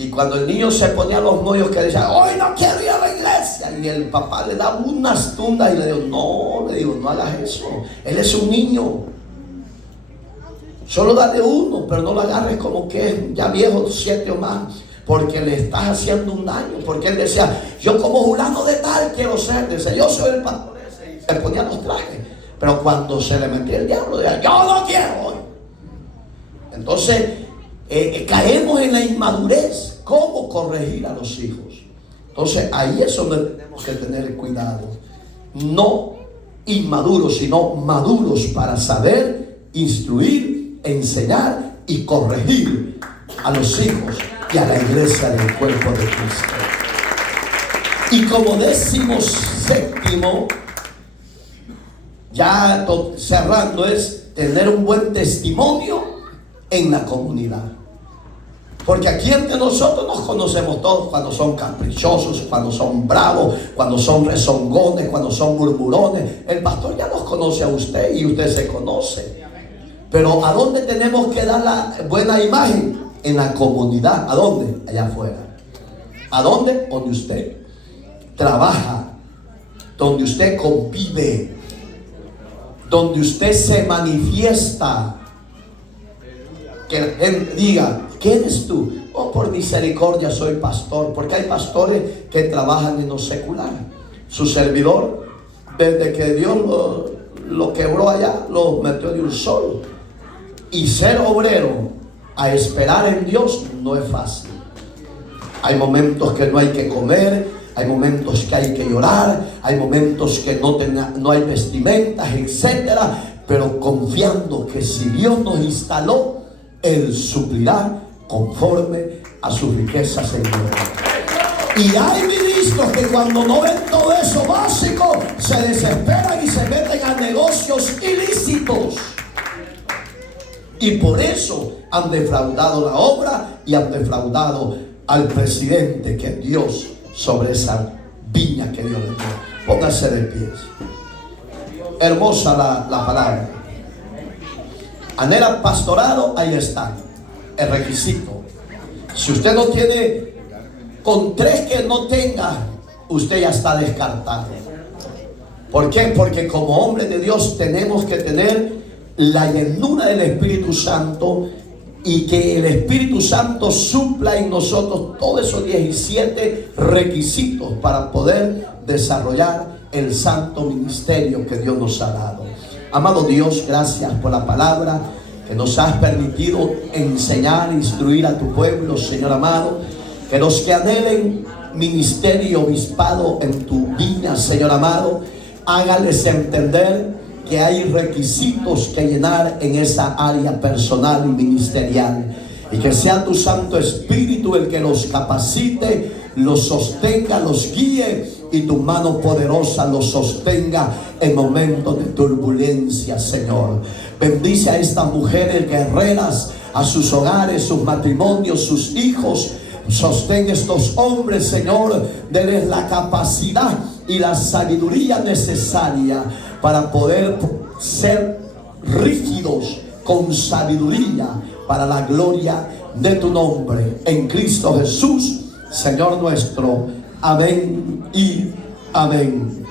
y cuando el niño se ponía los moños, que decía, hoy no quiero ir a la iglesia, y el papá le daba unas tundas y le dijo, no hagas eso, él es un niño, solo dale uno, pero no lo agarres como que es ya viejo, 7 o más, porque le estás haciendo un daño. Porque él decía, yo como fulano de tal quiero ser, decía, yo soy el pastor ese, y se ponía los trajes, pero cuando se le metía el diablo, decía, yo no quiero hoy. Entonces caemos en la inmadurez. ¿Cómo corregir a los hijos? Entonces ahí es donde tenemos que tener cuidado. No inmaduros, sino maduros para saber instruir, enseñar y corregir a los hijos y a la iglesia del cuerpo de Cristo. Y como 17º, ya cerrando, es tener un buen testimonio en la comunidad. Porque aquí entre nosotros nos conocemos todos, cuando son caprichosos, cuando son bravos, cuando son rezongones, cuando son murmurones. El pastor ya los conoce a usted y usted se conoce. Pero ¿a dónde tenemos que dar la buena imagen? En la comunidad. ¿A dónde? Allá afuera. ¿A dónde? Donde usted trabaja, donde usted convive, donde usted se manifiesta. Que la gente diga, ¿quién eres tú? Oh, por misericordia soy pastor. Porque hay pastores que trabajan en lo secular. Su servidor, desde que Dios lo quebró allá, lo metió de un solo. Y ser obrero a esperar en Dios no es fácil. Hay momentos que no hay que comer, hay momentos que hay que llorar, hay momentos que no hay vestimentas, etcétera, pero confiando que si Dios nos instaló, Él suplirá conforme a sus riquezas en gloria. Y hay ministros que cuando no ven todo eso básico, se desesperan y se meten a negocios ilícitos. Y por eso han defraudado la obra y han defraudado al presidente, que es Dios, sobre esa viña que Dios le dio. Póngase de pies. Hermosa la palabra. Anhela pastorado, ahí está el requisito. Si usted no tiene, con 3 que no tenga, usted ya está descartado. ¿Por qué? Porque como hombre de Dios tenemos que tener la llenura del Espíritu Santo, y que el Espíritu Santo supla en nosotros todos esos 17 requisitos para poder desarrollar el santo ministerio que Dios nos ha dado. Amado Dios, gracias por la palabra que nos has permitido enseñar, instruir a tu pueblo, Señor amado. Que los que anhelen ministerio y obispado en tu viña, Señor amado, hágales entender que hay requisitos que llenar en esa área personal y ministerial, y que sea tu Santo Espíritu el que los capacite, los sostenga, los guíe, y tu mano poderosa los sostenga en momentos de turbulencia, Señor. Bendice a estas mujeres guerreras, a sus hogares, sus matrimonios, sus hijos. Sostén estos hombres, Señor, denles la capacidad y la sabiduría necesaria para poder ser rígidos con sabiduría para la gloria de tu nombre. En Cristo Jesús, Señor nuestro. Amén y amén.